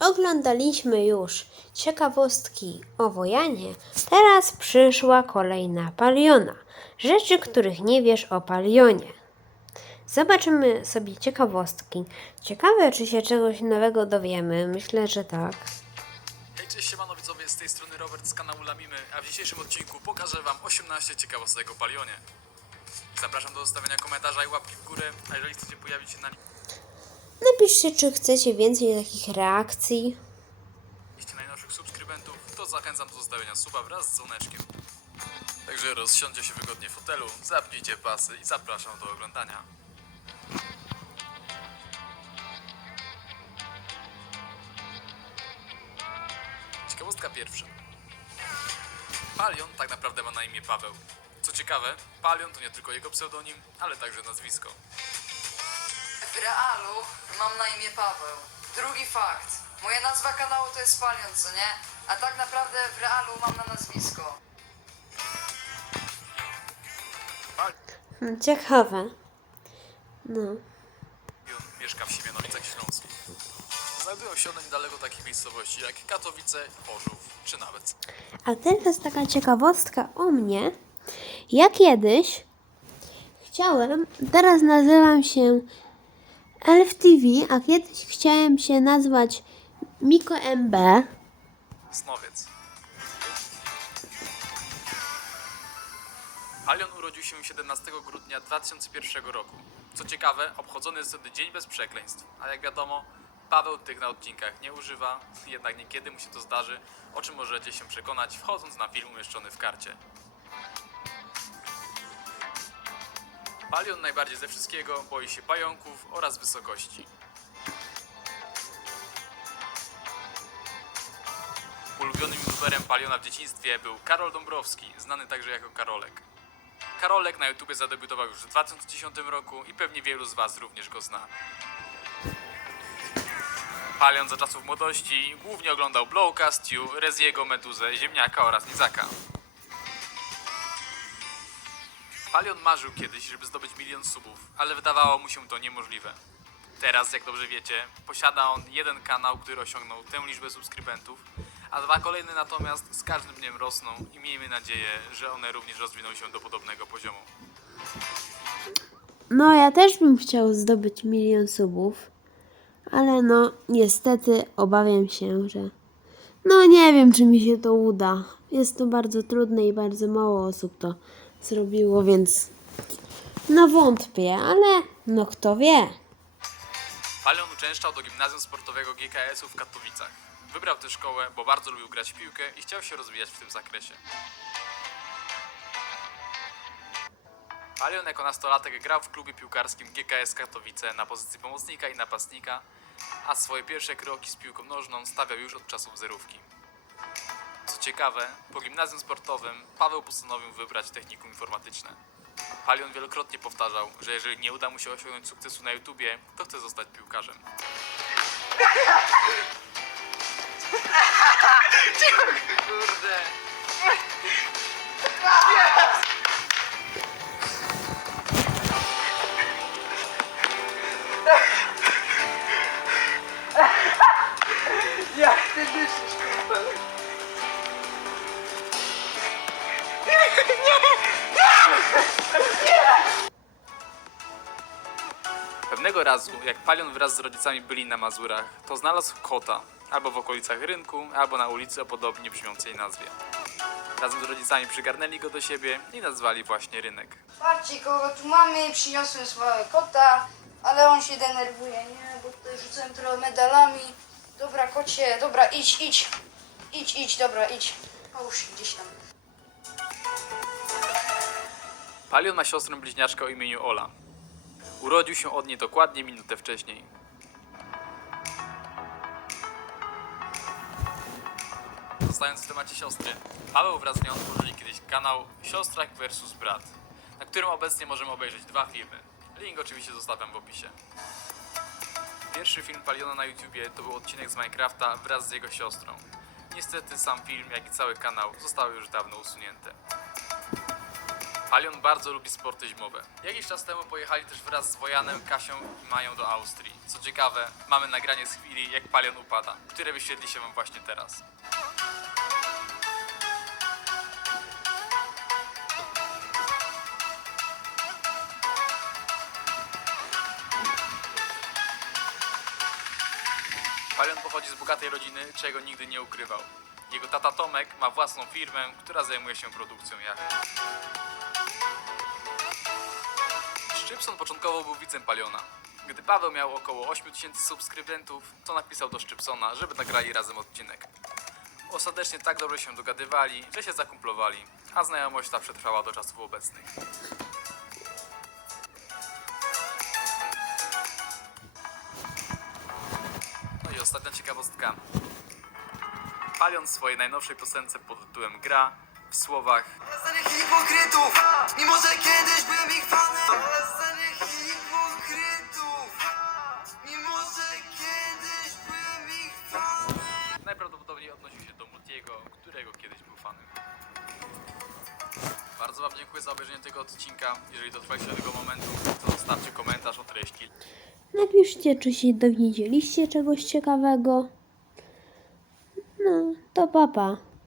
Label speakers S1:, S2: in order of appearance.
S1: Oglądaliśmy już ciekawostki o Wojanie. Teraz przyszła kolej na Paliona. Rzeczy, których nie wiesz o Palionie. Zobaczymy sobie ciekawostki. Ciekawe, czy się czegoś nowego dowiemy. Myślę, że tak.
S2: Hej, cześć, siemano widzowie, z tej strony Robert z kanału Lamimy, a w dzisiejszym odcinku pokażę wam 18 ciekawostek o Palionie. Zapraszam do zostawienia komentarza i łapki w górę, a jeżeli chcecie pojawić się na
S1: Napiszcie, czy chcecie więcej takich reakcji.
S2: liście najnowszych subskrybentów, to zachęcam do zostawienia suba wraz z dzwoneczkiem. Także rozsiądźcie się wygodnie w fotelu, zapnijcie pasy i zapraszam do oglądania. Ciekawostka pierwsza. Palion tak naprawdę ma na imię Paweł. Co ciekawe, Palion to nie tylko jego pseudonim, ale także nazwisko.
S3: W realu mam na imię Paweł. Drugi fakt. Moja nazwa kanału to jest Palion, co nie? A tak naprawdę w realu mam na nazwisko.
S1: Hmm, Ciekawe. No.
S2: Palion mieszka w Siemianowicach Śląskich. Znajdują się one niedaleko takich miejscowości jak Katowice, Chorzów czy nawet
S1: A teraz taka ciekawostka o mnie. Ja kiedyś chciałem, teraz nazywam się Elf TV, a kiedyś chciałem się nazwać Miko MB.
S2: Snowiec. Palion urodził się 17 grudnia 2001 roku. Co ciekawe, obchodzony jest wtedy Dzień Bez Przekleństw, a jak wiadomo, Paweł tych na odcinkach nie używa, jednak niekiedy mu się to zdarzy, o czym możecie się przekonać wchodząc na film umieszczony w karcie. Palion najbardziej ze wszystkiego boi się pająków oraz wysokości. Ulubionym youtuberem Paliona w dzieciństwie był Karol Dąbrowski, znany także jako Karolek. Karolek na YouTubie zadebiutował już w 2010 roku i pewnie wielu z Was również go zna. Palion za czasów młodości głównie oglądał Blowka, Stu, Reziego, Meduzę, Ziemniaka oraz Nizaka. Palion marzył kiedyś, żeby zdobyć milion subów, ale wydawało mu się to niemożliwe. Teraz, jak dobrze wiecie, posiada on jeden kanał, który osiągnął tę liczbę subskrybentów, a dwa kolejne natomiast z każdym dniem rosną i miejmy nadzieję, że one również rozwiną się do podobnego poziomu.
S1: No, ja też bym chciał zdobyć milion subów, ale no, niestety obawiam się, że. No, nie wiem, czy mi się to uda. Jest to bardzo trudne i bardzo mało osób to zrobiło, więc. No, wątpię, ale no, kto wie.
S2: Palion uczęszczał do gimnazjum sportowego GKS-u w Katowicach. Wybrał tę szkołę, bo bardzo lubił grać w piłkę i chciał się rozwijać w tym zakresie. Palion jako nastolatek grał w klubie piłkarskim GKS Katowice na pozycji pomocnika i napastnika, a swoje pierwsze kroki z piłką nożną stawiał już od czasów zerówki. Ciekawe, po gimnazjum sportowym Paweł postanowił wybrać technikum informatyczne. Palion wielokrotnie powtarzał, że jeżeli nie uda mu się osiągnąć sukcesu na YouTubie, to chce zostać piłkarzem.
S3: Kurde. Jak ty myślisz, kurde?
S2: Pewnego razu, jak Palion wraz z rodzicami byli na Mazurach, to znalazł kota, albo w okolicach rynku, albo na ulicy o podobnie brzmiącej nazwie. Razem z rodzicami przygarnęli go do siebie i nazwali właśnie rynek.
S4: Patrzcie kogo tu mamy, przyniosłem swojego kota, ale on się denerwuje, nie, bo tutaj rzucałem trochę medalami. Dobra kocie, dobra idź, idź, idź, idź, dobra idź. Połóż się gdzieś tam.
S2: Palion ma siostrę bliźniaczkę o imieniu Ola. Urodził się od niej dokładnie minutę wcześniej. Zostając w temacie siostry, Paweł wraz z nią tworzyli kiedyś kanał Siostra vs Brat, na którym obecnie możemy obejrzeć dwa filmy. Link oczywiście zostawiam w opisie. Pierwszy film Paliona na YouTubie to był odcinek z Minecrafta wraz z jego siostrą. Niestety sam film, jak i cały kanał zostały już dawno usunięte. Palion bardzo lubi sporty zimowe. Jakiś czas temu pojechali też wraz z Wojanem, Kasią i Mają do Austrii. Co ciekawe, mamy nagranie z chwili, jak Palion upada, które wyświetli się wam właśnie teraz. Palion pochodzi z bogatej rodziny, czego nigdy nie ukrywał. Jego tata Tomek ma własną firmę, która zajmuje się produkcją jacht. Szczypson początkowo był widzem Paliona. Gdy Paweł miał około 8000 subskrybentów, to napisał do Szczypsona, żeby nagrali razem odcinek. Ostatecznie tak dobrze się dogadywali, że się zakumplowali, a znajomość ta przetrwała do czasów obecnych. No i ostatnia ciekawostka. Palion w swojej najnowszej piosence pod tytułem Gra w słowach
S5: hipokrytów, mimo że kiedyś byłem ich
S2: fanem Bardzo Wam dziękuję za obejrzenie tego odcinka. Jeżeli dotrwaliście do tego momentu, to zostawcie komentarz o treści.
S1: Napiszcie, czy się dowiedzieliście czegoś ciekawego. No, to papa.